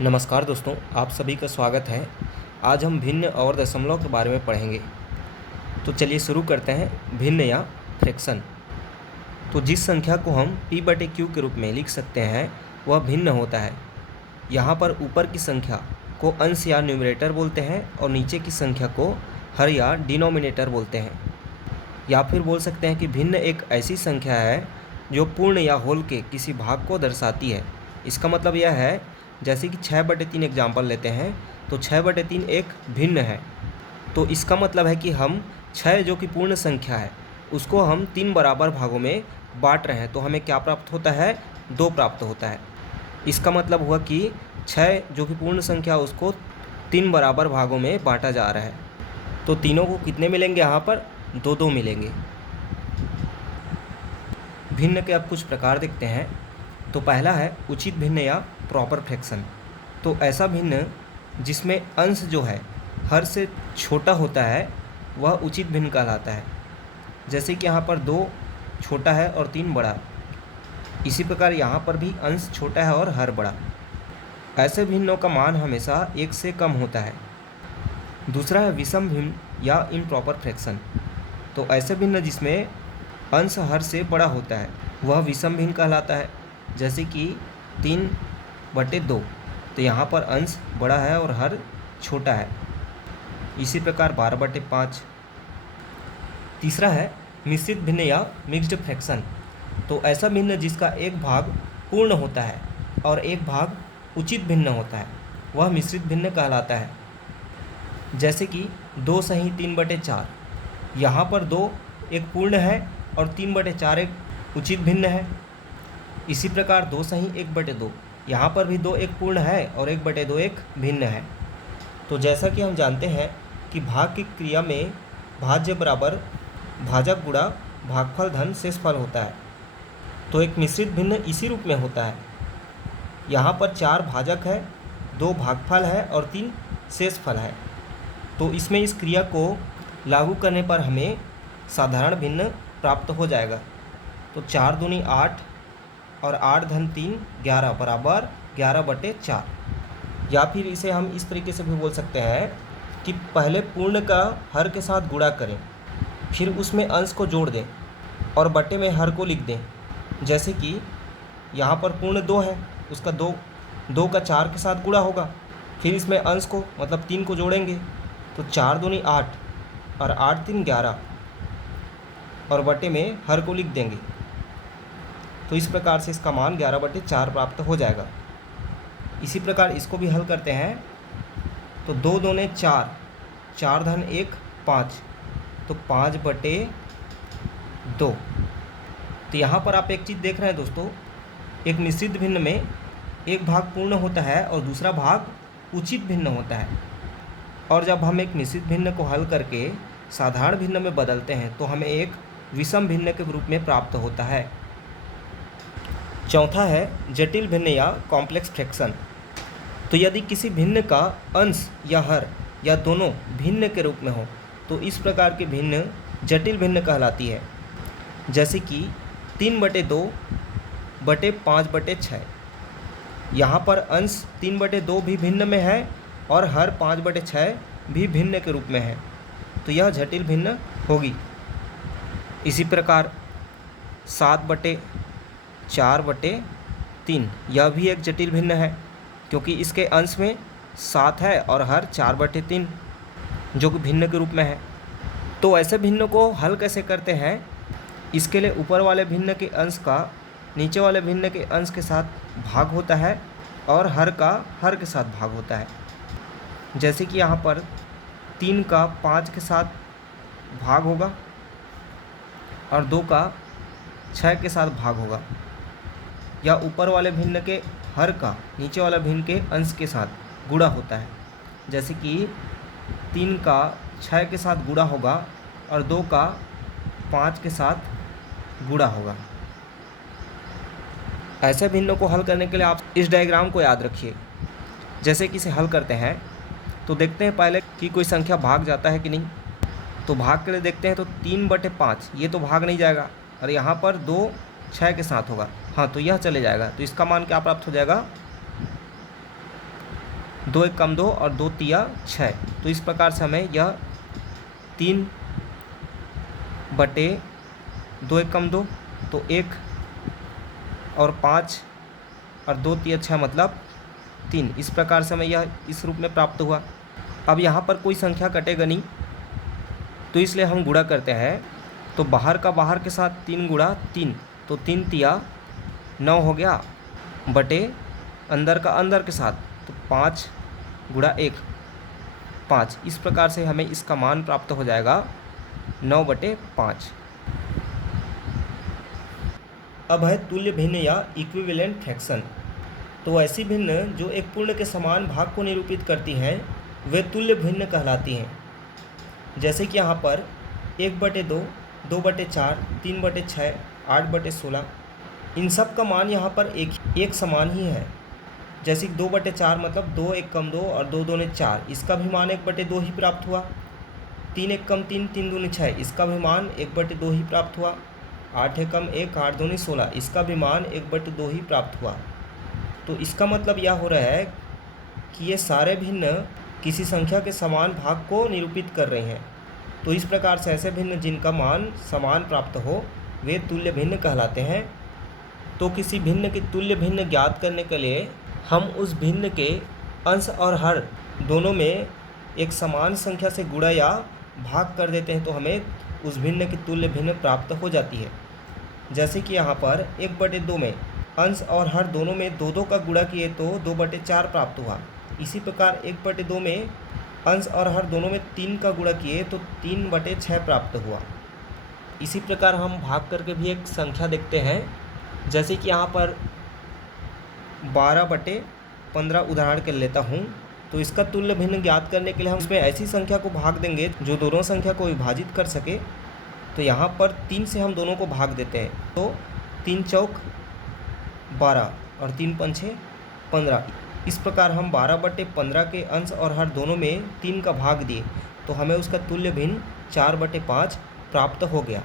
नमस्कार दोस्तों, आप सभी का स्वागत है। आज हम भिन्न और दशमलव के बारे में पढ़ेंगे। तो चलिए शुरू करते हैं। भिन्न या फ्रैक्शन। तो जिस संख्या को हम p/q के रूप में लिख सकते हैं वह भिन्न होता है। यहाँ पर ऊपर की संख्या को अंश या न्यूमरेटर बोलते हैं और नीचे की संख्या को हर या डिनोमिनेटर बोलते हैं। या फिर बोल सकते हैं कि भिन्न एक ऐसी संख्या है जो पूर्ण या होल के किसी भाग को दर्शाती है। इसका मतलब यह है, जैसे कि 6/3 एग्जाम्पल लेते हैं तो 6/3 एक भिन्न है। तो इसका मतलब है कि हम 6 जो कि पूर्ण संख्या है उसको हम 3 बराबर भागों में बांट रहे हैं, तो हमें क्या प्राप्त होता है? 2 प्राप्त होता है। इसका मतलब हुआ कि 6 जो कि पूर्ण संख्या उसको 3 बराबर भागों में बांटा जा रहा है। तो तीनों को कितने मिलेंगे? यहाँ पर 2-2 मिलेंगे। भिन्न के अब कुछ प्रकार देखते हैं। तो पहला है उचित भिन्न या प्रॉपर फ्रैक्शन। तो ऐसा भिन्न जिसमें अंश जो है हर से छोटा होता है वह उचित भिन्न कहलाता है। जैसे कि यहाँ पर 2 छोटा है और 3 बड़ा। इसी प्रकार यहाँ पर भी अंश छोटा है और हर बड़ा। ऐसे भिन्नों का मान हमेशा 1 से कम होता है। दूसरा है विषम भिन्न या इम्प्रॉपर फ्रैक्शन। तो ऐसे भिन्न जिसमें अंश हर से बड़ा होता है वह विषम भिन्न कहलाता है। जैसे कि 3/2। तो यहाँ पर अंश बड़ा है और हर छोटा है। इसी प्रकार 12/5। तीसरा है मिश्रित भिन्न या मिक्स्ड फ्रैक्शन। तो ऐसा भिन्न जिसका एक भाग पूर्ण होता है और एक भाग उचित भिन्न होता है वह मिश्रित भिन्न कहलाता है। जैसे कि 2 सही 3/4। यहाँ पर 2 एक पूर्ण है और 3/4 एक उचित भिन्न है। इसी प्रकार 2 सही 1/2। यहाँ पर भी 2 एक पूर्ण है और 1/2 एक भिन्न है। तो जैसा कि हम जानते हैं कि भाग की क्रिया में भाज्य बराबर भाजक गुणा भागफल धन शेषफल होता है। तो एक मिश्रित भिन्न इसी रूप में होता है। यहाँ पर 4 भाजक है, 2 भागफल है और 3 शेषफल है। तो इसमें इस क्रिया को लागू करने पर हमें साधारण भिन्न प्राप्त हो जाएगा। तो 4 दूनी 8 और 8 धन 3 11 बराबर 11/4। या फिर इसे हम इस तरीके से भी बोल सकते हैं कि पहले पूर्ण का हर के साथ गुणा करें, फिर उसमें अंश को जोड़ दें और बटे में हर को लिख दें। जैसे कि यहाँ पर पूर्ण 2 है, उसका 2 का 4 के साथ गुणा होगा, फिर इसमें अंश को मतलब 3 को जोड़ेंगे। तो 4 दूनी 8 और 8 3 11 और बटे में हर को लिख देंगे। तो इस प्रकार से इसका मान 11/4 प्राप्त हो जाएगा। इसी प्रकार इसको भी हल करते हैं। तो 2 दूने 4, 4 धन 1 5, तो 5/2। तो यहाँ पर आप एक चीज़ देख रहे हैं दोस्तों, एक मिश्रित भिन्न में एक भाग पूर्ण होता है और दूसरा भाग उचित भिन्न होता है। और जब हम एक मिश्रित भिन्न को हल करके साधारण भिन्न में बदलते हैं तो हमें एक विषम भिन्न के रूप में प्राप्त होता है। चौथा है जटिल भिन्न या कॉम्प्लेक्स फ्रैक्शन। तो यदि किसी भिन्न का अंश या हर या दोनों भिन्न के रूप में हो तो इस प्रकार की भिन्न जटिल भिन्न कहलाती है। जैसे कि 3/2/5/6। यहाँ पर अंश 3/2 भी भिन्न में है और हर 5/6 भी भिन्न के रूप में है, तो यह जटिल भिन्न होगी। इसी प्रकार 7/4/3 यह भी एक जटिल भिन्न है, क्योंकि इसके अंश में 7 है और हर 4/3 जो कि भिन्न के रूप में है। तो ऐसे भिन्न को हल कैसे करते हैं? इसके लिए ऊपर वाले भिन्न के अंश का नीचे वाले भिन्न के अंश के साथ भाग होता है और हर का हर के साथ भाग होता है। जैसे कि यहाँ पर 3 का 5 के साथ भाग होगा और 2 का 6 के साथ भाग होगा। या ऊपर वाले भिन्न के हर का नीचे वाला भिन्न के अंश के साथ गुणा होता है। जैसे कि 3 का 6 के साथ गुणा होगा और 2 का 5 के साथ गुणा होगा। ऐसे भिन्नों को हल करने के लिए आप इस डायग्राम को याद रखिए। जैसे कि इसे हल करते हैं तो देखते हैं पहले कि कोई संख्या भाग जाता है कि नहीं। तो भाग के लिए देखते हैं तो 3/5 ये तो भाग नहीं जाएगा और यहाँ पर 2 6 के साथ होगा, हाँ तो यह चले जाएगा। तो इसका मान क्या प्राप्त हो जाएगा? 2 एक कम 2 और 2 तिया 6। तो इस प्रकार से हमें यह 3 बटे 2 एक कम 2 तो 1 और 5 और 2 तिया 6 मतलब 3। इस प्रकार से हमें यह इस रूप में प्राप्त हुआ। अब यहाँ पर कोई संख्या कटेगा नहीं, तो इसलिए हम गुणा करते हैं। तो बाहर का बाहर के साथ 3 गुणा 3, तो 3 तिया 9 हो गया, बटे अंदर का अंदर के साथ तो 5 गुणा 1 5। इस प्रकार से हमें इसका मान प्राप्त हो जाएगा 9/5। अब है तुल्य भिन्न या इक्विवेलेंट फ्रैक्शन। तो ऐसी भिन्न जो एक पूर्ण के समान भाग को निरूपित करती हैं वे तुल्य भिन्न कहलाती हैं। जैसे कि यहाँ पर 1/2, 2/4, 3/6, 8/16, इन सब का मान यहाँ पर एक समान ही है। जैसे कि 2/4 मतलब 2 एक कम 2 और 2 दूने 4, इसका भी मान 1/2 ही प्राप्त हुआ। 3 एक कम 3, 3 दूने 6, इसका भी मान 1/2 ही प्राप्त हुआ। 8 एक कम 1, 8 दूने 16, इसका भी मान 1/2 ही प्राप्त हुआ। तो इसका मतलब यह हो रहा है कि ये सारे भिन्न किसी संख्या के समान भाग को निरूपित कर रहे हैं। तो इस प्रकार से ऐसे भिन्न जिनका मान समान प्राप्त हो वे तुल्य भिन्न कहलाते हैं। तो किसी भिन्न की तुल्य भिन्न ज्ञात करने के लिए हम उस भिन्न के अंश और हर दोनों में एक समान संख्या से गुणा या भाग कर देते हैं, तो हमें उस भिन्न की तुल्य भिन्न प्राप्त हो जाती है। जैसे कि यहाँ पर 1/2 में अंश और हर दोनों में 2 का गुणा किए तो 2/4 प्राप्त हुआ। इसी प्रकार 1/2 में अंश और हर दोनों में 3 का गुणा किए तो 3/6 प्राप्त हुआ। इसी प्रकार हम भाग करके भी एक संख्या देखते हैं। जैसे कि यहाँ पर 12/15 उदाहरण के लेता हूँ। तो इसका तुल्य भिन्न ज्ञात करने के लिए हम इसमें ऐसी संख्या को भाग देंगे जो दोनों संख्या को विभाजित कर सके। तो यहाँ पर 3 से हम दोनों को भाग देते हैं, तो 3 चौक 12 और 3 पंछे 15। इस प्रकार हम 12/15 के अंश और हर दोनों में 3 का भाग दिए, तो हमें उसका तुल्य भिन्न 4/5 प्राप्त हो गया।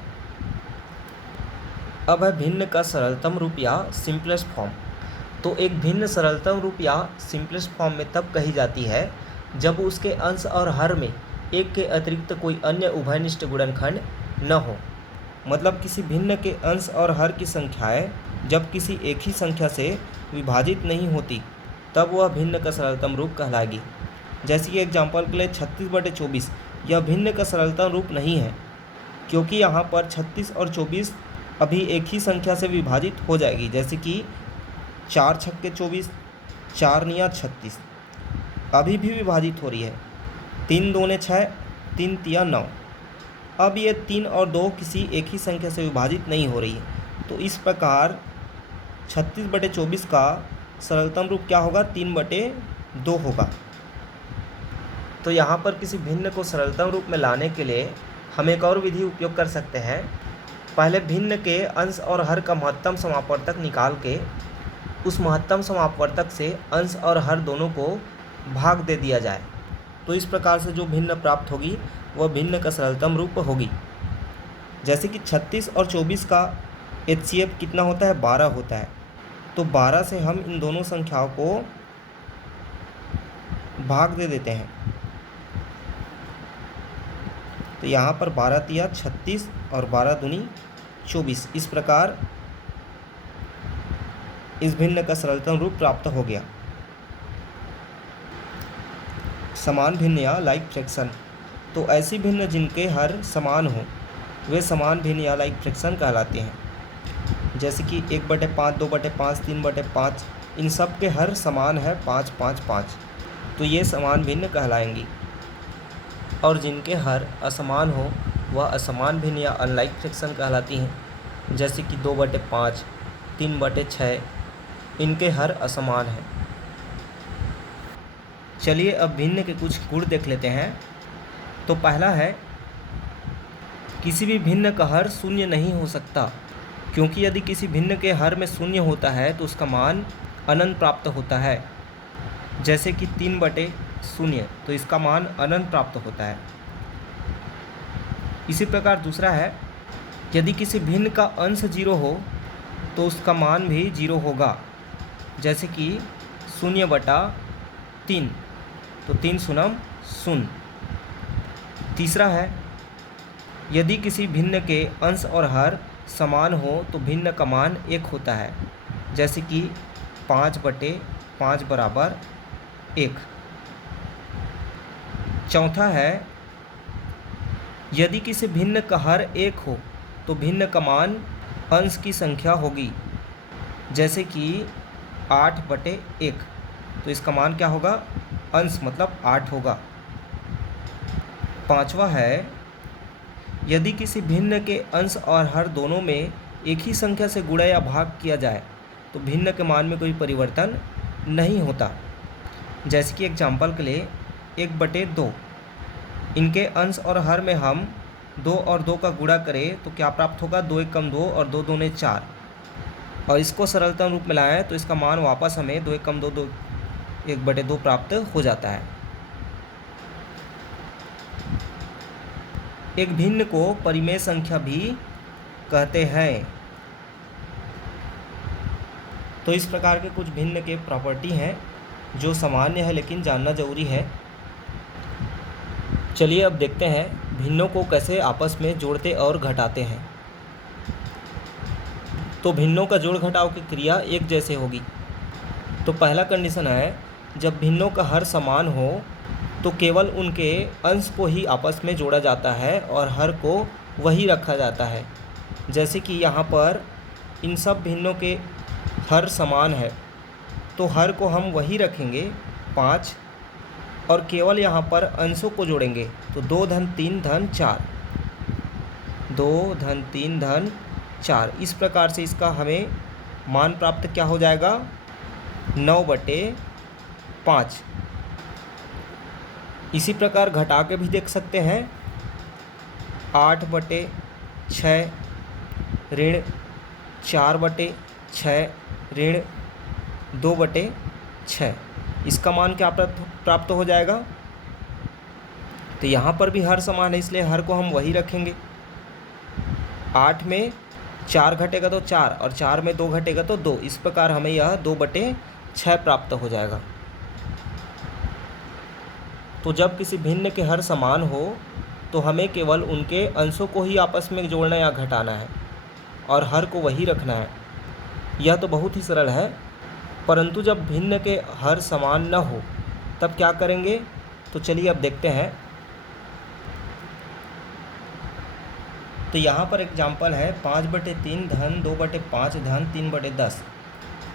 अब है भिन्न का सरलतम रूप या सिंपलेस्ट फॉर्म। तो एक भिन्न सरलतम रूप या सिंपलेस्ट फॉर्म में तब कही जाती है जब उसके अंश और हर में एक के अतिरिक्त कोई अन्य उभयनिष्ठ गुणनखंड न हो। मतलब किसी भिन्न के अंश और हर की संख्याएं जब किसी एक ही संख्या से विभाजित नहीं होती तब वह भिन्न का सरलतम रूप कहलाएगी। जैसे कि एग्जाम्पल के लिए 36/24 यह भिन्न का सरलतम रूप नहीं है, क्योंकि यहाँ पर 36 और 24 अभी एक ही संख्या से विभाजित हो जाएगी। जैसे कि 4 छक्के 24, 4 निया 36 अभी भी विभाजित हो रही है। 3 दूने 6, 3 तिया 9। अब ये 3 और 2 किसी एक ही संख्या से विभाजित नहीं हो रही है। तो इस प्रकार 36/24 का सरलतम रूप क्या होगा? 3/2 होगा। तो यहाँ पर किसी भिन्न को सरलतम रूप में लाने के लिए हम एक और विधि उपयोग कर सकते हैं। पहले भिन्न के अंश और हर का महत्तम समापवर्तक निकाल के उस महत्तम समापवर्तक से अंश और हर दोनों को भाग दे दिया जाए, तो इस प्रकार से जो भिन्न प्राप्त होगी वह भिन्न का सरलतम रूप होगी। जैसे कि 36 और 24 का HCF कितना होता है? 12 होता है। तो 12 से हम इन दोनों संख्याओं को भाग दे देते हैं। तो यहाँ पर 12 तिया 36 और 12 दूनी 24। इस प्रकार इस भिन्न का सरलतम रूप प्राप्त हो गया। समान भिन्न या लाइक फ्रैक्शन। तो ऐसी भिन्न जिनके हर समान हो वे समान भिन्न या लाइक फ्रैक्शन कहलाते हैं। जैसे कि 1/5, 2/5, 3/5 इन सब के हर समान है 5, 5, 5, तो ये समान भिन्न कहलाएंगी। और जिनके हर असमान हो वह असमान भिन्न या अनलाइक फ्रैक्शन कहलाती हैं। जैसे कि 2/5, 3/6 इनके हर असमान हैं। चलिए अब भिन्न के कुछ गुण देख लेते हैं। तो पहला है किसी भी भिन्न का हर शून्य नहीं हो सकता, क्योंकि यदि किसी भिन्न के हर में शून्य होता है तो उसका मान अनंत प्राप्त होता है। जैसे कि 3/0 तो इसका मान अनंत प्राप्त होता है। इसी प्रकार दूसरा है यदि किसी भिन्न का अंश 0 हो तो उसका मान भी 0 होगा। जैसे कि 0/3 तो 3 शून्य शून्य। तीसरा है यदि किसी भिन्न के अंश और हर समान हो तो भिन्न का मान 1 होता है, जैसे कि 5/5 बराबर 1। चौथा है यदि किसी भिन्न का हर 1 हो तो भिन्न का मान अंश की संख्या होगी, जैसे कि 8/1, तो इसका मान क्या होगा? अंश मतलब 8 होगा। पांचवा है यदि किसी भिन्न के अंश और हर दोनों में एक ही संख्या से गुणा या भाग किया जाए तो भिन्न के मान में कोई परिवर्तन नहीं होता। जैसे कि एग्जाम्पल के लिए 1/2, इनके अंश और हर में हम 2 और 2 का गुणा करें तो क्या प्राप्त होगा? 2 × 1 = 2 और 2 × 2 = 4। और इसको सरलतम रूप में लाएँ तो इसका मान वापस हमें 2 × 1 = 2 1/2 प्राप्त हो जाता है। एक भिन्न को परिमेय संख्या भी कहते हैं। तो इस प्रकार के कुछ भिन्न के प्रॉपर्टी हैं जो सामान्य है लेकिन जानना जरूरी है। चलिए अब देखते हैं भिन्नों को कैसे आपस में जोड़ते और घटाते हैं। तो भिन्नों का जोड़ घटाव की क्रिया एक जैसे होगी। तो पहला कंडीशन है जब भिन्नों का हर समान हो तो केवल उनके अंश को ही आपस में जोड़ा जाता है और हर को वही रखा जाता है। जैसे कि यहाँ पर इन सब भिन्नों के हर समान है तो हर को हम वही रखेंगे 5 और केवल यहाँ पर अंशों को जोड़ेंगे तो 2 धन 3 धन 4, 2 धन 3 धन 4। इस प्रकार से इसका हमें मान प्राप्त क्या हो जाएगा? 9/5। इसी प्रकार घटा के भी देख सकते हैं 8/6 ऋण 4/6 ऋण 2/6। इसका मान क्या प्राप्त हो जाएगा? तो यहाँ पर भी हर समान है इसलिए हर को हम वही रखेंगे। 8 में 4 घटेगा तो 4 और 4 में 2 घटेगा तो 2। इस प्रकार हमें यह 2/6 प्राप्त हो जाएगा। तो जब किसी भिन्न के हर समान हो तो हमें केवल उनके अंशों को ही आपस में जोड़ना या घटाना है और हर को वही रखना है। यह तो बहुत ही सरल है, परंतु जब भिन्न के हर समान न हो तब क्या करेंगे? तो चलिए अब देखते हैं। तो यहाँ पर एग्जाम्पल है 5/3 धन 2/5 धन 3/10।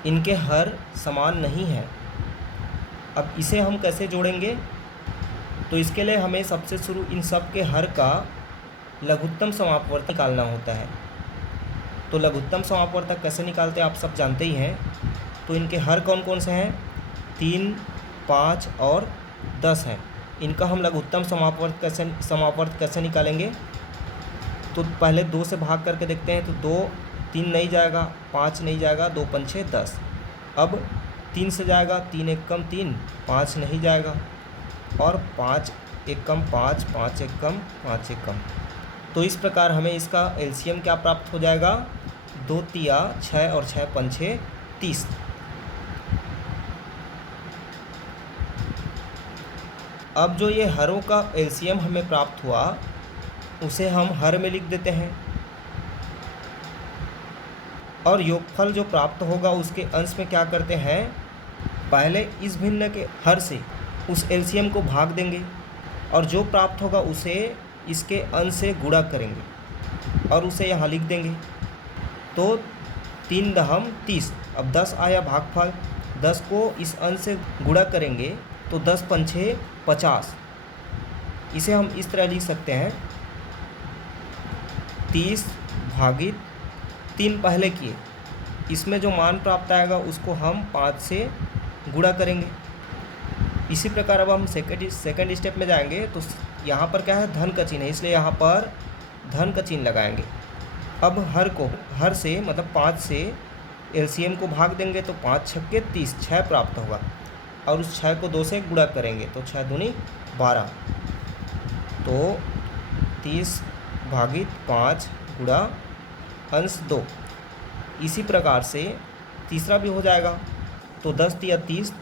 इनके हर समान नहीं है। अब इसे हम कैसे जोड़ेंगे? तो इसके लिए हमें सबसे शुरू इन सब के हर का लघुत्तम समापवर्त निकालना होता है। तो लघुत्तम समापवर्तक कैसे निकालते हैं आप सब जानते ही हैं। तो इनके हर कौन कौन से हैं? 3, 5 और 10 हैं। इनका हम लघुत्तम समापवर्त कैसे निकालेंगे? तो पहले 2 से भाग करके देखते हैं। तो 2 3 नहीं जाएगा, 5 नहीं जाएगा, 2 × 5 = 10। अब 3 से जाएगा, 3 × 1 = 3, 5 नहीं जाएगा और 5 × 1 = 5, 5 × 1 = 5 × 1 = तो इस प्रकार हमें इसका एलसीएम क्या प्राप्त हो जाएगा? 2 तिया 6 और 6 पंछे 30। अब जो ये हरों का एलसीएम हमें प्राप्त हुआ उसे हम हर में लिख देते हैं और योगफल जो प्राप्त होगा उसके अंश में क्या करते हैं? पहले इस भिन्न के हर से उस एलसीएम को भाग देंगे और जो प्राप्त होगा उसे इसके अंश से गुणा करेंगे और उसे यहाँ लिख देंगे। तो 3 दहम 30। अब 10 आया भागफल, 10 को इस अंश से गुणा करेंगे तो 10 पंछे 50। इसे हम इस तरह लिख सकते हैं 30 भागित 3 पहले किए, इसमें जो मान प्राप्त आएगा उसको हम 5 से गुणा करेंगे। इसी प्रकार अब हम सेकंड स्टेप में जाएंगे। तो यहाँ पर क्या है? धन का चिन्ह है, इसलिए यहाँ पर धन का चिन्ह लगाएंगे। अब हर से मतलब 5 से एलसीएम को भाग देंगे तो 5 × 6 = 30, 6 प्राप्त होगा और उस 6 को 2 से गुणा करेंगे तो 6 दूनी 12। तो 30 भागित 5 गुणा अंश 2। इसी प्रकार से तीसरा भी हो जाएगा। तो 10 तिया 30,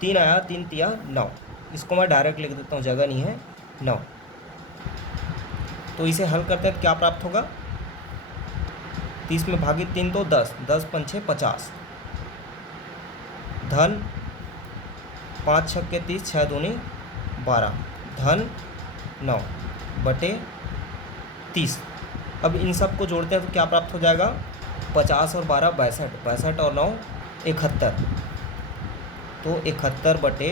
3 आया, 3 तिया 9। इसको मैं डायरेक्ट लिख देता हूँ, जगह नहीं है, 9। तो इसे हल करते हैं तो क्या प्राप्त होगा, 30 में भागित 3 तो 10, 10 पंचे 50, धन 5 छक्के 30, 6 दूनी 12, धन 9 बटे 30। अब इन सब को जोड़ते हैं तो क्या प्राप्त हो जाएगा, 50 और 12 62, 62 और 9 71, तो 71 बटे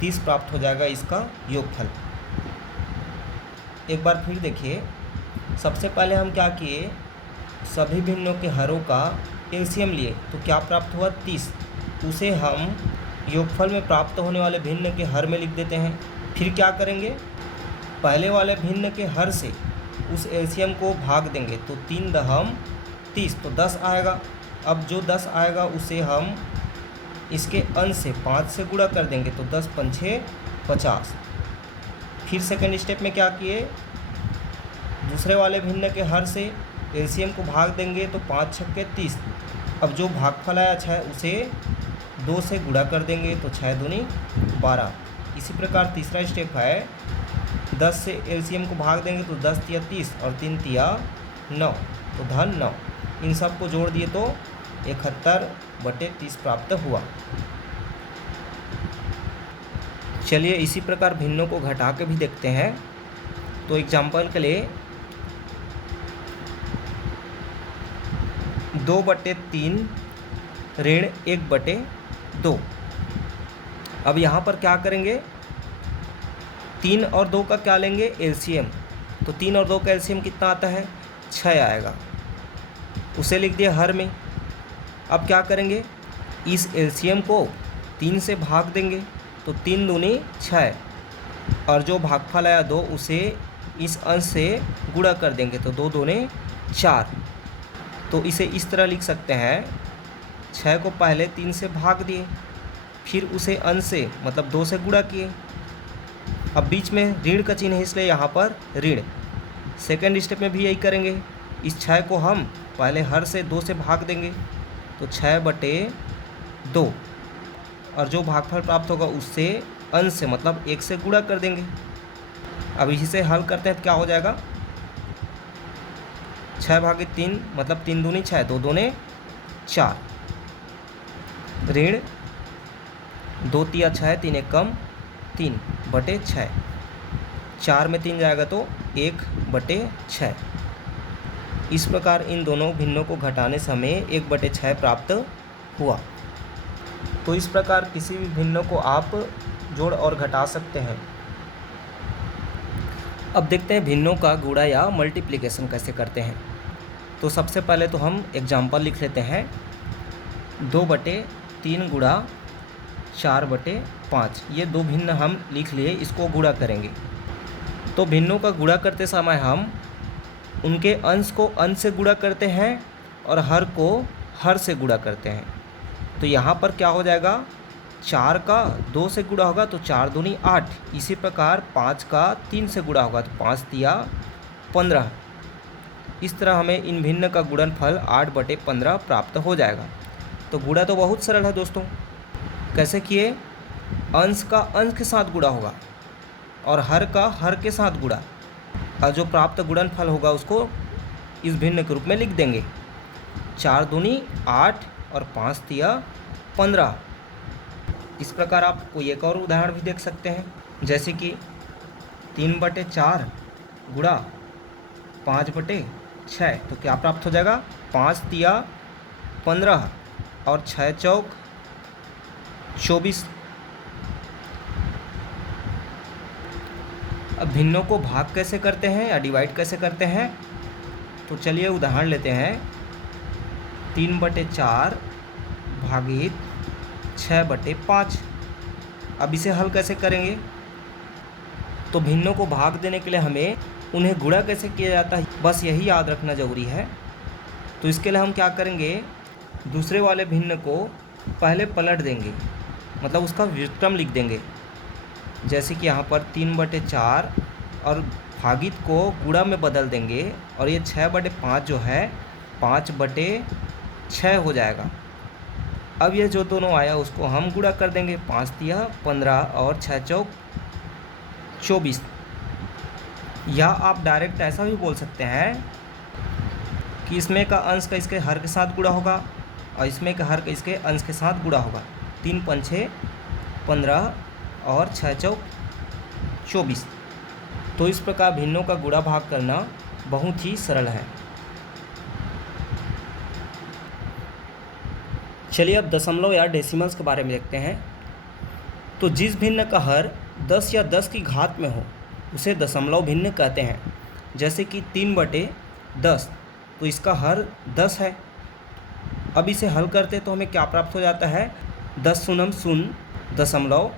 30 प्राप्त हो जाएगा इसका योगफल। एक बार फिर देखिए, सबसे पहले हम क्या किए, सभी भिन्नों के हरों का एलसीएम लिए तो क्या प्राप्त हुआ 30, उसे हम योगफल में प्राप्त होने वाले भिन्न के हर में लिख देते हैं। फिर क्या करेंगे, पहले वाले भिन्न के हर से उस एलसीएम को भाग देंगे तो 3 दहम 30, तो 10 आएगा। अब जो 10 आएगा उसे हम इसके अंश से 5 से गुणा कर देंगे तो 10 पंछे 50। फिर सेकंड स्टेप में क्या किए, दूसरे वाले भिन्न के हर से एलसीएम को भाग देंगे तो 5 छक्के 30। अब जो भागफल आया 6 उसे 2 से गुणा कर देंगे तो 6 दूनी 12। इसी प्रकार तीसरा स्टेप है, 10 से एलसीएम को भाग देंगे तो 10 तिया 30 और 3 तिया 9, तो धन 9। इन सब को जोड़ दिए तो 71 बटे 30 प्राप्त हुआ। चलिए इसी प्रकार भिन्नों को घटा के भी देखते हैं। तो एग्जाम्पल के लिए 2/3 ऋण 1/2। अब यहाँ पर क्या करेंगे, 3 और 2 का क्या लेंगे एलसीएम, तो 3 और 2 का एलसीएम कितना आता है 6 आएगा, उसे लिख दिया हर में। अब क्या करेंगे, इस एलसीएम को 3 से भाग देंगे तो 3 दूनी 6 और जो भागफल आया 2 उसे इस अंश से गुणा कर देंगे तो 2 दूने 4। तो इसे इस तरह लिख सकते हैं, 6 को पहले 3 से भाग दिए, फिर उसे अंश से मतलब 2 से गुणा किए। अब बीच में ऋण का चिन्ह है इसलिए यहाँ पर ऋण। सेकंड स्टेप में भी यही करेंगे, इस 6 को हम पहले हर से 2 से भाग देंगे तो 6/2 और जो भागफल प्राप्त होगा उससे अंश से मतलब 1 से गुणा कर देंगे। अब इसे हल करते हैं तो क्या हो जाएगा, 6/3 मतलब 3 दूनी 6, 2 दूने 4, ऋण 2 तिया 6, 3 एक कम 3/6, 4 में 3 जाएगा तो 1/6। इस प्रकार इन दोनों भिन्नों को घटाने से हमें 1/6 प्राप्त हुआ। तो इस प्रकार किसी भी भिन्नों को आप जोड़ और घटा सकते हैं। अब देखते हैं भिन्नों का गुणा या मल्टीप्लिकेशन कैसे करते हैं। तो सबसे पहले तो हम एग्जाम्पल लिख लेते हैं, 2/3 गुणा 4/5, ये दो भिन्न हम लिख लिए, इसको गुणा करेंगे। तो भिन्नों का गुणा करते समय हम उनके अंश को अंश से गुणा करते हैं और हर को हर से गुणा करते हैं। तो यहाँ पर क्या हो जाएगा, 4 का 2 से गुणा होगा तो 4 दूनी 8, इसी प्रकार 5 का 3 से गुणा होगा तो 5 तिया 15। इस तरह हमें इन भिन्न का गुणनफल 8/15 प्राप्त हो जाएगा। तो गुणा तो बहुत सरल है दोस्तों, कैसे किए, अंश का अंश के साथ गुणा होगा और हर का हर के साथ गुणा, और जो प्राप्त गुणनफल होगा उसको इस भिन्न के रूप में लिख देंगे। 4 दूनी 8 और 5 तिया 15। इस प्रकार आप कोई एक और उदाहरण भी देख सकते हैं, जैसे कि 3/4 गुणा 5/6, तो क्या प्राप्त हो जाएगा, 5 तिया 15 और 6 चौक 24। अब भिन्नों को भाग कैसे करते हैं या डिवाइड कैसे करते हैं, तो चलिए उदाहरण लेते हैं, 3/4 भागित 6/5। अब इसे हल कैसे करेंगे, तो भिन्नों को भाग देने के लिए हमें उन्हें गुणा कैसे किया जाता है बस यही याद रखना ज़रूरी है। तो इसके लिए हम क्या करेंगे, दूसरे वाले भिन्न को पहले पलट देंगे, मतलब उसका व्युत्क्रम लिख देंगे। जैसे कि यहाँ पर 3/4 और भागित को गुणा में बदल देंगे और ये 6/5 जो है 5/6 हो जाएगा। अब ये जो दोनों आया उसको हम गुणा कर देंगे, 5 तिया 15 और 6 चौक 24। या आप डायरेक्ट ऐसा भी बोल सकते हैं कि इसमें का अंश का इसके हर के साथ गुणा होगा और इसमें का हर का इसके अंश के साथ गुणा होगा। 3 पंछे 15 और 6 चौक 24। तो इस प्रकार भिन्नों का गुणा भाग करना बहुत ही सरल है। चलिए अब दशमलव या डेसिमल्स के बारे में देखते हैं। तो जिस भिन्न का हर 10 या 10 की घात में हो उसे दशमलव भिन्न कहते हैं। जैसे कि 3/10, तो इसका हर 10 है। अब इसे हल करते तो हमें क्या प्राप्त हो जाता है, 10 शून्य शून्य दशमलव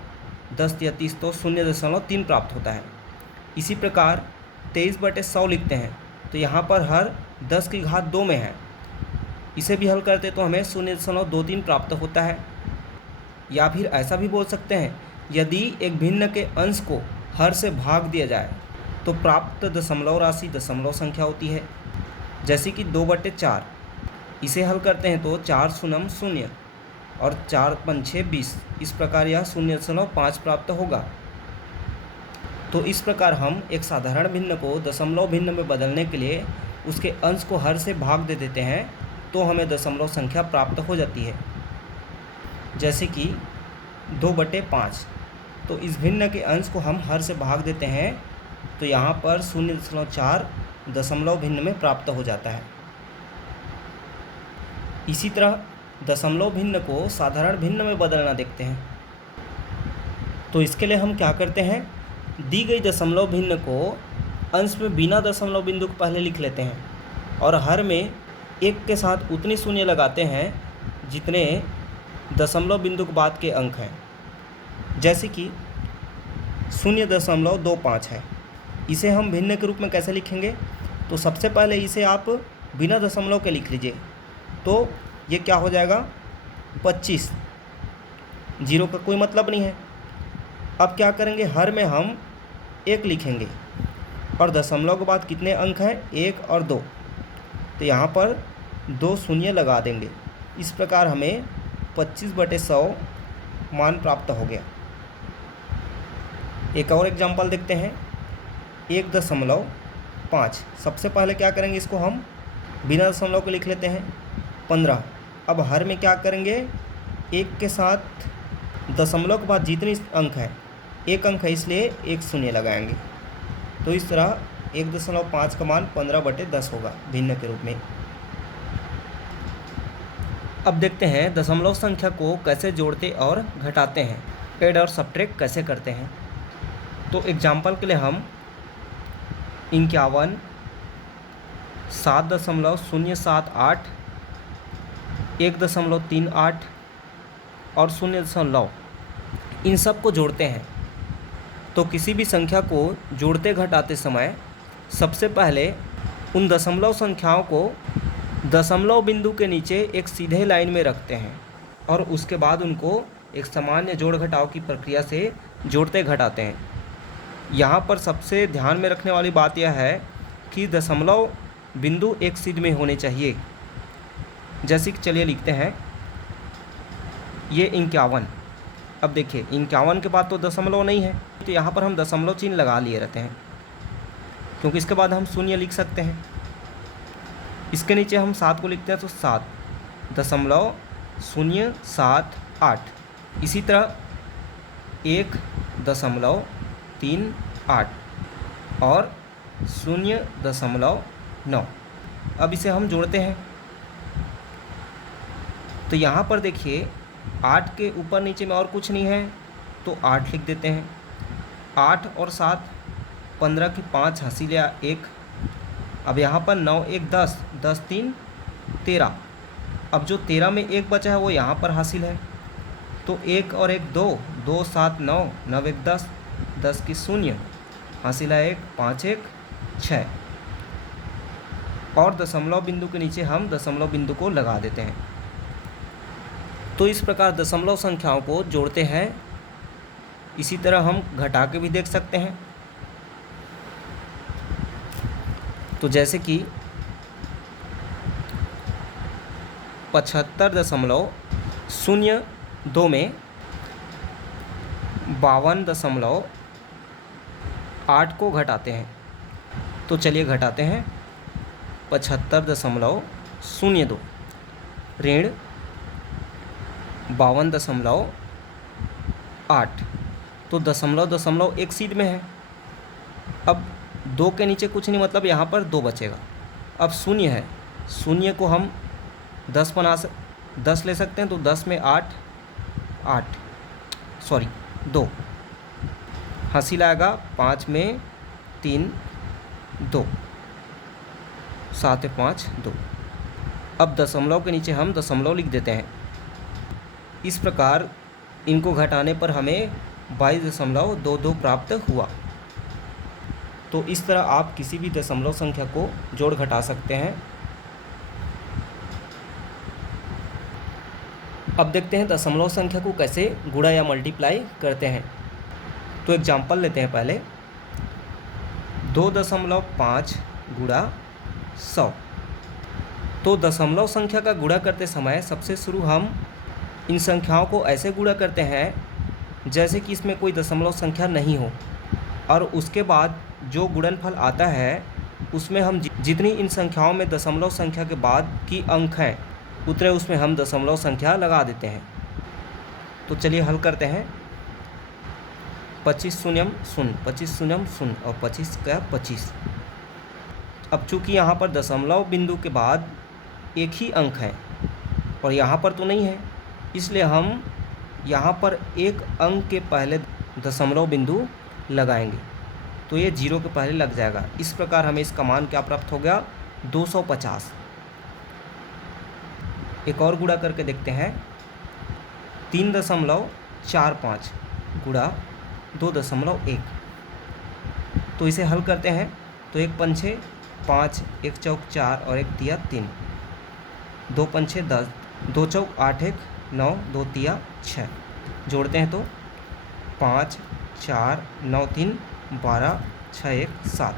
10 या 30 तो 0.3 प्राप्त होता है। इसी प्रकार 23/100 लिखते हैं, तो यहाँ पर हर 10 की घात 2 में है। इसे भी हल करते तो हमें 0.23 प्राप्त होता है। या फिर ऐसा भी बोल सकते हैं, यदि एक भिन्न के अंश को हर से भाग दिया जाए तो प्राप्त दशमलव राशि दशमलव संख्या होती है। जैसे कि 2/4, इसे हल करते हैं तो 4 शून्य शून्य और 4 पंछे 20। इस प्रकार यह 0.5 प्राप्त होगा। तो इस प्रकार हम एक साधारण भिन्न को दशमलव भिन्न में बदलने के लिए उसके अंश को हर से भाग दे देते हैं, तो हमें दशमलव संख्या प्राप्त हो जाती है। जैसे कि 2/5, तो इस भिन्न के अंश को हम हर से भाग देते हैं, तो यहाँ पर 0.4 दशमलव भिन्न में प्राप्त हो जाता है। इसी तरह दशमलव भिन्न को साधारण भिन्न में बदलना देखते हैं। तो इसके लिए हम क्या करते हैं, दी गई दशमलव भिन्न को अंश में बिना दशमलव बिंदु को पहले लिख लेते हैं और हर में 1 के साथ उतनी शून्य लगाते हैं जितने दशमलव बिंदु के बाद के अंक हैं। जैसे कि 0.25 है, इसे हम भिन्न के रूप में कैसे लिखेंगे, तो सबसे पहले इसे आप बिना दशमलव के लिख लीजिए, तो ये क्या हो जाएगा 25। जीरो का कोई मतलब नहीं है। अब क्या करेंगे, हर में हम 1 लिखेंगे और दशमलव के बाद कितने अंक हैं, 1 और 2, तो यहाँ पर 2 शून्य लगा देंगे। इस प्रकार हमें 25/100 मान प्राप्त हो गया। एक और एग्जाम्पल देखते हैं, 1.5। सबसे पहले क्या करेंगे, इसको हम बिना दशमलव के लिख लेते हैं 15। अब हर में क्या करेंगे, 1 के साथ दशमलव के बाद जितनी अंक है, 1 अंक है इसलिए 1 शून्य लगाएंगे। तो इस तरह 1.5 का मान 15/10 होगा भिन्न के रूप में। अब देखते हैं दशमलव संख्या को कैसे जोड़ते और घटाते हैं, ऐड और सब्ट्रैक्ट कैसे करते हैं। तो एग्जाम्पल के लिए हम 51, 7.078, 1.38 और 0.9 इन सब को जोड़ते हैं। तो किसी भी संख्या को जोड़ते घटाते समय सबसे पहले उन दशमलव संख्याओं को दशमलव बिंदु के नीचे एक सीधे लाइन में रखते हैं और उसके बाद उनको एक सामान्य जोड़ घटाव की प्रक्रिया से जोड़ते घटाते हैं। यहाँ पर सबसे ध्यान में रखने वाली बात यह है कि दशमलव बिंदु एक सीध में होने चाहिए। जैसे कि चलिए लिखते हैं, ये 51। अब देखिए 51 के बाद तो दशमलव नहीं है, तो यहाँ पर हम दशमलव चिन्ह लगा लिए रहते हैं, क्योंकि इसके बाद हम शून्य लिख सकते हैं। इसके नीचे हम 7 को लिखते हैं, तो 7.078। इसी तरह 1.38 और 0.9। अब इसे हम जोड़ते हैं, तो यहाँ पर देखिए 8 के ऊपर नीचे में और कुछ नहीं है, तो 8 लिख देते हैं। 8 और 7 15 की 5 हासिल या 1। अब यहाँ पर 9 1 10, 10 3 13। अब जो 13 में 1 बचा है वो यहाँ पर हासिल है, तो 1 और 1 2, 2 7 9, 9 1 10, 10 की 0 हासिल है 1, 5 1 6। और दशमलव बिंदु के नीचे हम दशमलव बिंदु को लगा देते हैं। तो इस प्रकार दशमलव संख्याओं को जोड़ते हैं। इसी तरह हम घटा के भी देख सकते हैं। तो जैसे कि 75.7 0.2 में 52.8 को घटाते हैं। तो चलिए घटाते हैं। 75.02 ऋण 52.8, तो दशमलव एक सीध में है। अब 2 के नीचे कुछ नहीं, मतलब यहाँ पर 2 बचेगा। अब 0 है, 0 को हम 10 ले सकते हैं, तो 10 में 2 हासिल आएगा। 5 में 3 2, 7 5 2। अब दशमलव के नीचे हम दशमलव लिख देते हैं। इस प्रकार इनको घटाने पर हमें 22.22 प्राप्त हुआ। तो इस तरह आप किसी भी दशमलव संख्या को जोड़ घटा सकते हैं। अब देखते हैं दशमलव संख्या को कैसे गुणा या मल्टीप्लाई करते हैं। तो एग्जाम्पल लेते हैं पहले। 2.5 गुणा 100। तो दशमलव संख्या का गुणा करते समय सबसे शुरू हम इन संख्याओं को ऐसे गुणा करते हैं जैसे कि इसमें कोई दशमलव संख्या नहीं हो, और उसके बाद जो गुणनफल आता है उसमें हम जितनी इन संख्याओं में दशमलव संख्या के बाद की अंक हैं उतने उसमें हम दशमलव संख्या लगा देते हैं। तो चलिए हल करते हैं। 25 शून्यम 0, 25 शून्यम 0 और 25 का 25। अब चूँकि यहाँ पर दशमलव बिंदु के बाद एक ही अंक है और यहाँ पर तो नहीं है, इसलिए हम यहाँ पर एक अंक के पहले दशमलव बिंदु लगाएंगे, तो ये 0 के पहले लग जाएगा। इस प्रकार हमें इसका मान क्या प्राप्त हो गया? 250। एक और गुणा करके देखते हैं। 3.45 गुणा 2.1। तो इसे हल करते हैं। तो 1 पंछे 5, 1 चौक 4 और 1 तिया 3, 2 पंछे 10, 2 चौक 8, 1 9, 2 तिया 6। जोड़ते हैं तो 5 4 9 3 12 6 1 7।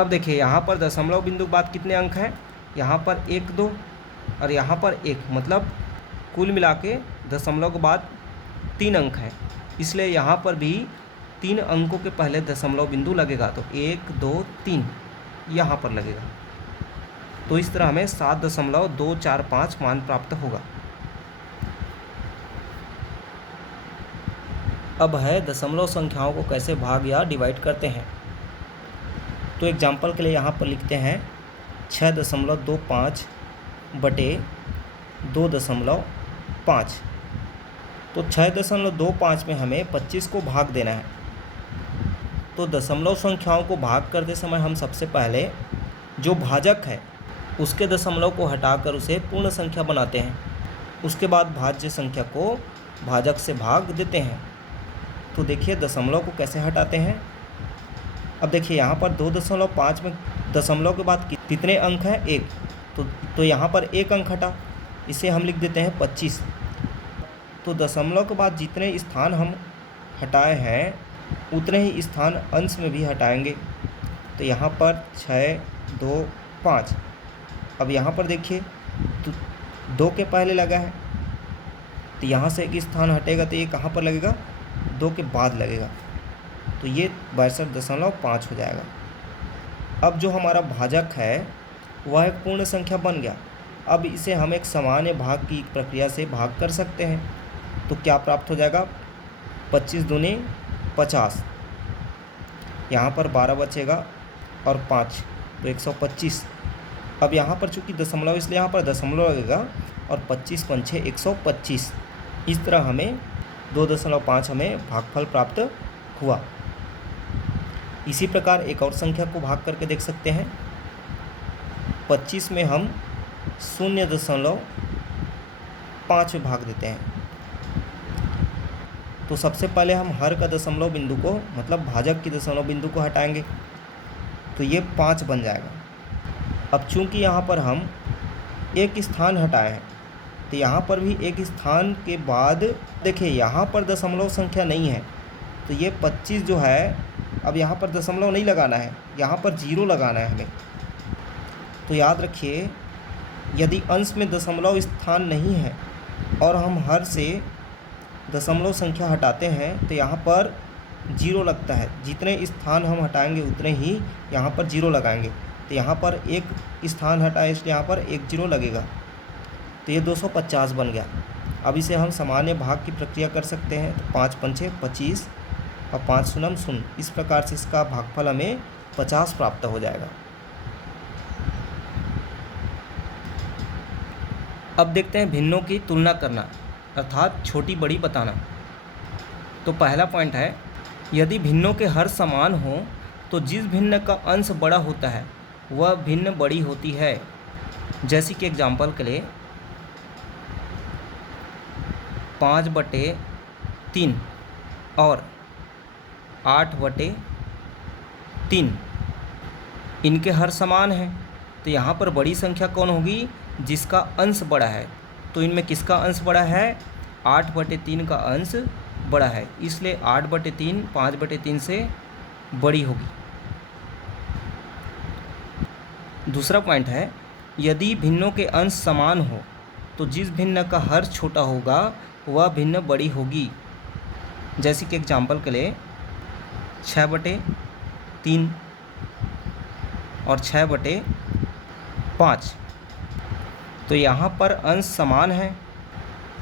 अब देखिए यहाँ पर दशमलव बिंदु के बाद कितने अंक हैं? यहाँ पर 1 2 और यहाँ पर 1, मतलब कुल मिला के दशमलव के बाद 3 अंक हैं, इसलिए यहाँ पर भी 3 अंकों के पहले दशमलव बिंदु लगेगा। तो 1 2 3 यहाँ पर लगेगा। तो इस तरह हमें 7.245 मान प्राप्त होगा। अब है दशमलव संख्याओं को कैसे भाग या डिवाइड करते हैं। तो एग्जाम्पल के लिए यहाँ पर लिखते हैं 6.25 बटे 2.5। तो 6.25 में हमें 25 को भाग देना है। तो दशमलव संख्याओं को भाग करते समय हम सबसे पहले जो भाजक है उसके दशमलव को हटाकर उसे पूर्ण संख्या बनाते हैं। उसके बाद भाज्य संख्या को भाजक से भाग देते हैं। तो देखिए दशमलव को कैसे हटाते हैं। अब देखिए यहाँ पर 2.5 में दशमलव के बाद कितने अंक हैं? 1। तो यहाँ पर 1 अंक हटा, इसे हम लिख देते हैं 25। तो दशमलव के बाद जितने स्थान हम हटाए हैं उतने ही स्थान अंश में भी हटाएंगे। तो यहाँ पर 6 2 5। अब यहाँ पर देखिए तो 2 के पहले लगा है, तो यहाँ से एक स्थान हटेगा तो ये कहाँ पर लगेगा? 2 के बाद लगेगा। तो ये 62.5 हो जाएगा। अब जो हमारा भाजक है वह एक पूर्ण संख्या बन गया। अब इसे हम एक सामान्य भाग की प्रक्रिया से भाग कर सकते हैं। तो क्या प्राप्त हो जाएगा? 25 दूनी 50, यहाँ पर 12 बचेगा और 5, तो 125। अब यहाँ पर चूँकि दशमलव इसलिए यहाँ पर दशमलव लगेगा और 25 पंछे 125। इस तरह हमें 2.5 हमें भागफल प्राप्त हुआ। इसी प्रकार एक और संख्या को भाग करके देख सकते हैं। 25 में हम 0.5 में भाग देते हैं। तो सबसे पहले हम हर का दशमलव बिंदु को, मतलब भाजक की दशमलव बिंदु को हटाएंगे, तो ये 5 बन जाएगा। अब चूंकि यहाँ पर हम एक स्थान हटाए हैं तो यहाँ पर भी एक स्थान के बाद देखिए यहाँ पर दशमलव संख्या नहीं है, तो ये 25 जो है, अब यहाँ पर दशमलव नहीं लगाना है, यहाँ पर 0 लगाना है हमें। तो याद रखिए यदि अंश में दशमलव स्थान नहीं है और हम हर से दशमलव संख्या हटाते हैं तो यहाँ पर जीरो लगता है। जितने स्थान हम हटाएंगे उतने ही यहाँ पर जीरो लगाएंगे। तो यहाँ पर एक स्थान हटाए इसलिए यहाँ पर एक जीरो लगेगा। तो ये 250 बन गया। अब इसे हम सामान्य भाग की प्रक्रिया कर सकते हैं। तो 5 पंचे 25 और 5 शून्य शून्य, इस प्रकार से इसका भागफल हमें 50 प्राप्त हो जाएगा। अब देखते हैं भिन्नों की तुलना करना अर्थात छोटी बड़ी बताना। तो पहला पॉइंट है, यदि भिन्नों के हर समान हो तो जिस भिन्न का अंश बड़ा होता है वह भिन्न बड़ी होती है। जैसे कि एग्जाम्पल के लिए 5/3 और 8/3 इनके हर समान हैं। तो यहाँ पर बड़ी संख्या कौन होगी? जिसका अंश बड़ा है। तो इनमें किसका अंश बड़ा है? 8/3 का अंश बड़ा है, इसलिए 8/3 5/3 से बड़ी होगी। दूसरा पॉइंट है, यदि भिन्नों के अंश समान हो तो जिस भिन्न का हर छोटा होगा वह भिन्न बड़ी होगी। जैसे कि एग्जाम्पल के लिए 6/3 और 6/5। तो यहाँ पर अंश समान है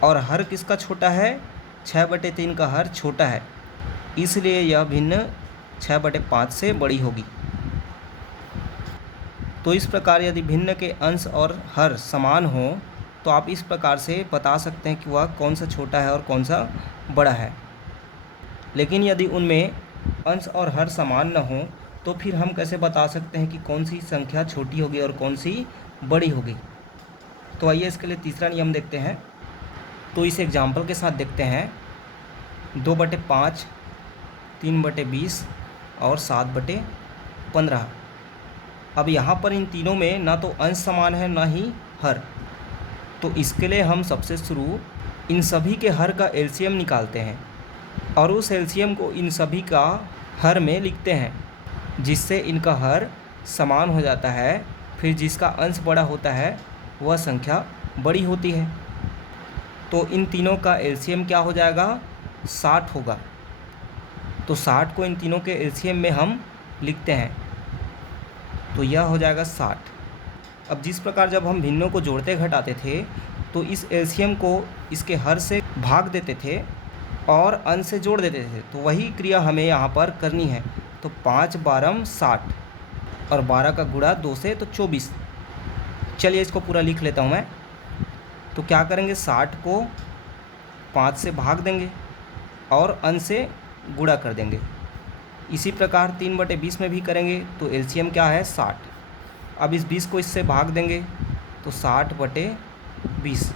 और हर किसका छोटा है? 6/3 का हर छोटा है, इसलिए यह भिन्न 6/5 से बड़ी होगी। तो इस प्रकार यदि भिन्न के अंश और हर समान हो तो आप इस प्रकार से बता सकते हैं कि वह कौन सा छोटा है और कौन सा बड़ा है। लेकिन यदि उनमें अंश और हर समान न हो तो फिर हम कैसे बता सकते हैं कि कौन सी संख्या छोटी होगी और कौन सी बड़ी होगी? तो आइए इसके लिए तीसरा नियम देखते हैं। तो इस एग्जाम्पल के साथ देखते हैं 2/5, 3/20 और 7/15। अब यहाँ पर इन तीनों में ना तो अंश समान है ना ही हर। तो इसके लिए हम सबसे शुरू इन सभी के हर का एलसीएम निकालते हैं और उस एलसीएम को इन सभी का हर में लिखते हैं, जिससे इनका हर समान हो जाता है। फिर जिसका अंश बड़ा होता है वह संख्या बड़ी होती है। तो इन तीनों का एलसीएम क्या हो जाएगा? 60 होगा। तो 60 को इन तीनों के एलसीएम में हम लिखते हैं, तो यह हो जाएगा 60। अब जिस प्रकार जब हम भिन्नों को जोड़ते घटाते थे तो इस एलसीएम को इसके हर से भाग देते थे और अंश से जोड़ देते थे। तो वही क्रिया हमें यहाँ पर करनी है। तो 5 12 60 और 12 का गुणा 2 से तो 24। चलिए इसको पूरा लिख लेता हूँ मैं। तो क्या करेंगे? 60 को 5 से भाग देंगे और अंश से गुणा कर देंगे। इसी प्रकार 3/20 में भी करेंगे। तो एलसीएम क्या है? 60। अब इस 20 को इससे भाग देंगे तो 60/20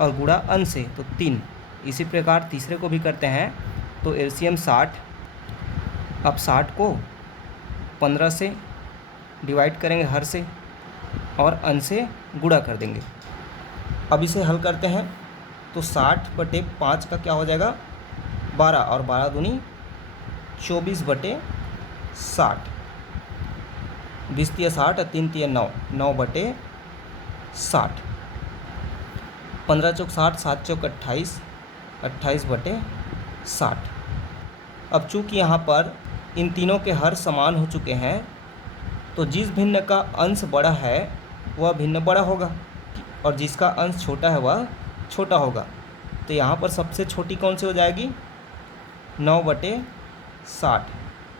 और गुणा अंश से तो 3। इसी प्रकार तीसरे को भी करते हैं। तो एलसीएम 60। अब 60 को 15 से डिवाइड करेंगे हर से और अंश से गुणा कर देंगे। अब इसे हल करते हैं। तो 60/5 का क्या हो जाएगा? 12 और 12 दूनी 24/60। 20 × 60 और 3 × 9, 9/60। 15 × 60, 7 × 28, 28/60। अब चूँकि यहाँ पर इन तीनों के हर समान हो चुके हैं तो जिस भिन्न का अंश बड़ा है वह भिन्न बड़ा होगा और जिसका अंश छोटा है वह छोटा होगा। तो यहाँ पर सबसे छोटी कौन सी हो जाएगी? 9/60।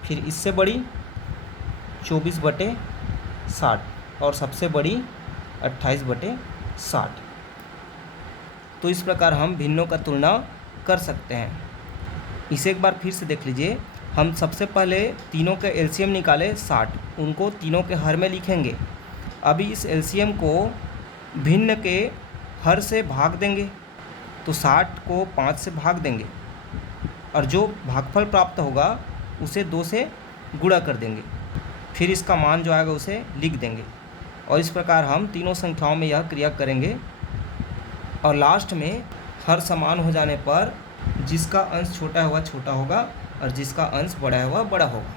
फिर इससे बड़ी 24/60 और सबसे बड़ी 28/60। तो इस प्रकार हम भिन्नों का तुलना कर सकते हैं। इसे एक बार फिर से देख लीजिए। हम सबसे पहले तीनों के एलसीएम निकाले 60, उनको तीनों के हर में लिखेंगे। अभी इस एलसीएम को भिन्न के हर से भाग देंगे। तो 60 को 5 से भाग देंगे और जो भागफल प्राप्त होगा उसे 2 से गुणा कर देंगे। फिर इसका मान जो आएगा उसे लिख देंगे और इस प्रकार हम तीनों संख्याओं में यह क्रिया करेंगे और लास्ट में हर समान हो जाने पर जिसका अंश छोटा है वह छोटा होगा और जिसका अंश बड़ा है वह बड़ा होगा।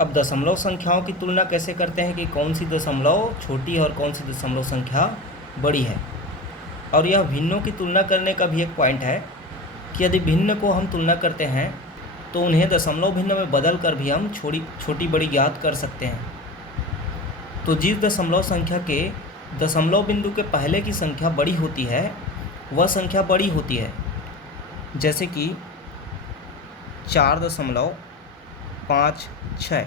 अब दशमलव संख्याओं की तुलना कैसे करते हैं कि कौन सी दशमलव छोटी है और कौन सी दशमलव संख्या बड़ी है। और यह भिन्नों की तुलना करने का भी एक पॉइंट है कि यदि भिन्न को हम तुलना करते हैं तो उन्हें दशमलव भिन्न में बदल कर भी हम छोटी बड़ी ज्ञात कर सकते हैं। तो जिस दशमलव संख्या के दशमलव बिंदु के पहले की संख्या बड़ी होती है वह संख्या बड़ी होती है, जैसे कि 4.56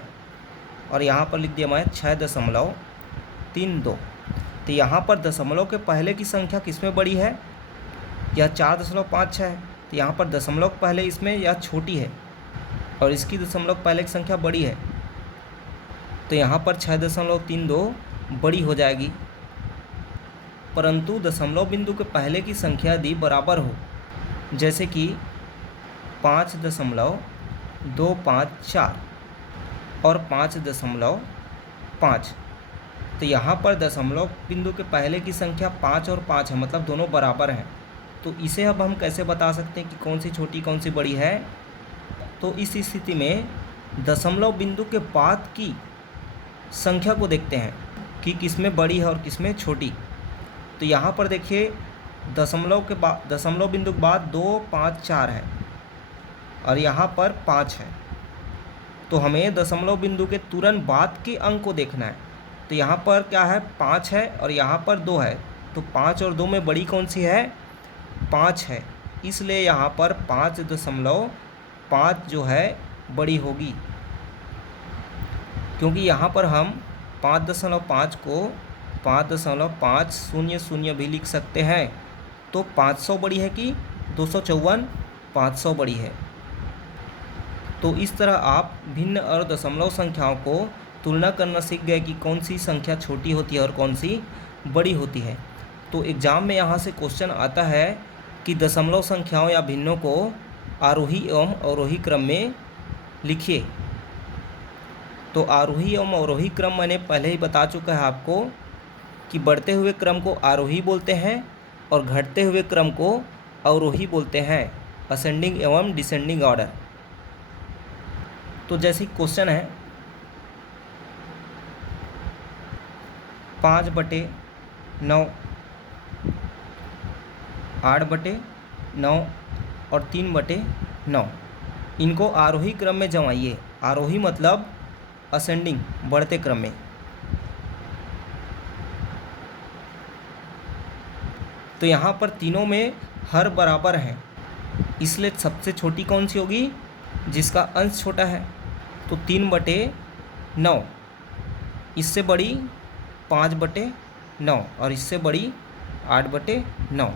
और यहाँ पर लिख दिया मैं 6.32। तो यहाँ पर दशमलव के पहले की संख्या किसमें बड़ी है? यह 4.56 है, तो यहाँ पर दशमलव पहले इसमें यह छोटी है और इसकी दशमलव पहले की संख्या बड़ी है, तो यहाँ पर 6.32 बड़ी हो जाएगी। परंतु दशमलव बिंदु के पहले की संख्या यदि बराबर हो, जैसे कि 5.254 और 5.5, तो यहाँ पर दशमलव बिंदु के पहले की संख्या 5 और 5 है, मतलब दोनों बराबर हैं। तो इसे अब हम कैसे बता सकते हैं कि कौन सी छोटी कौन सी बड़ी है? तो इस स्थिति में दशमलव बिंदु के बाद की संख्या को देखते हैं कि किसमें बड़ी है और किसमें छोटी। तो यहाँ पर देखिए दशमलव बिंदु के बाद 2, 5, 4 है और यहाँ पर 5 है, तो हमें दशमलव बिंदु के तुरंत बाद के अंक को देखना है। तो यहाँ पर क्या है? 5 है और यहाँ पर 2 है, तो 5 और 2 में बड़ी कौन सी है? 5 है, इसलिए यहाँ पर 5.5 जो है बड़ी होगी, क्योंकि यहाँ पर हम 5.5 को 5.500 भी लिख सकते हैं। तो 500 बड़ी है कि 254? 500 बड़ी है। तो इस तरह आप भिन्न और दशमलव संख्याओं को तुलना करना सीख गए कि कौन सी संख्या छोटी होती है और कौन सी बड़ी होती है। तो एग्ज़ाम में यहाँ से क्वेश्चन आता है कि दशमलव संख्याओं या भिन्नों को आरोही एवं अवरोही क्रम में लिखिए। तो आरोही एवं अवरोही क्रम मैंने पहले ही बता चुका है आपको कि बढ़ते हुए क्रम को आरोही बोलते हैं और घटते हुए क्रम को अवरोही बोलते हैं, असेंडिंग एवं डिसेंडिंग ऑर्डर। तो जैसे क्वेश्चन है 5/9, 8/9 और 3/9, इनको आरोही क्रम में जमाइए। आरोही मतलब असेंडिंग, बढ़ते क्रम में। तो यहाँ पर तीनों में हर बराबर हैं, इसलिए सबसे छोटी कौन सी होगी? जिसका अंश छोटा है। तो 3/9, इससे बड़ी 5/9 और इससे बड़ी 8/9।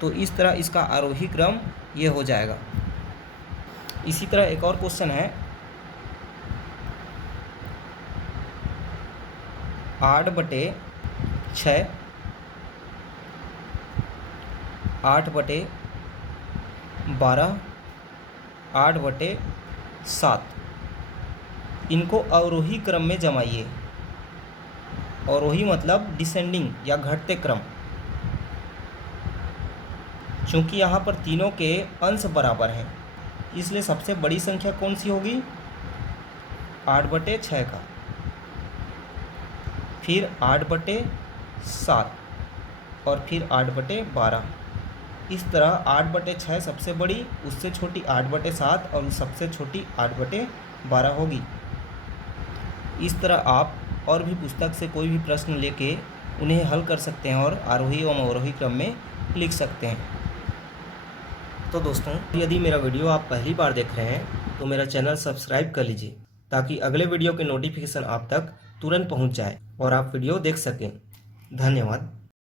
तो इस तरह इसका आरोही क्रम ये हो जाएगा। इसी तरह एक और क्वेश्चन है 8/6, 8/12, 8/7, इनको अवरोही क्रम में जमाइए। अवरोही मतलब डिसेंडिंग या घटते क्रम। चूँकि यहाँ पर तीनों के अंश बराबर हैं, इसलिए सबसे बड़ी संख्या कौन सी होगी? 8/6 का, फिर 8/7 और फिर 8/12। इस तरह 8/6 सबसे बड़ी, उससे छोटी 8/7 और सबसे छोटी 8/12 होगी। इस तरह आप और भी पुस्तक से कोई भी प्रश्न लेके उन्हें हल कर सकते हैं और आरोही एवं अवरोही क्रम में लिख सकते हैं। तो दोस्तों, यदि मेरा वीडियो आप पहली बार देख रहे हैं तो मेरा चैनल सब्सक्राइब कर लीजिए, ताकि अगले वीडियो के नोटिफिकेशन आप तक तुरंत पहुंच जाए और आप वीडियो देख सकें। धन्यवाद।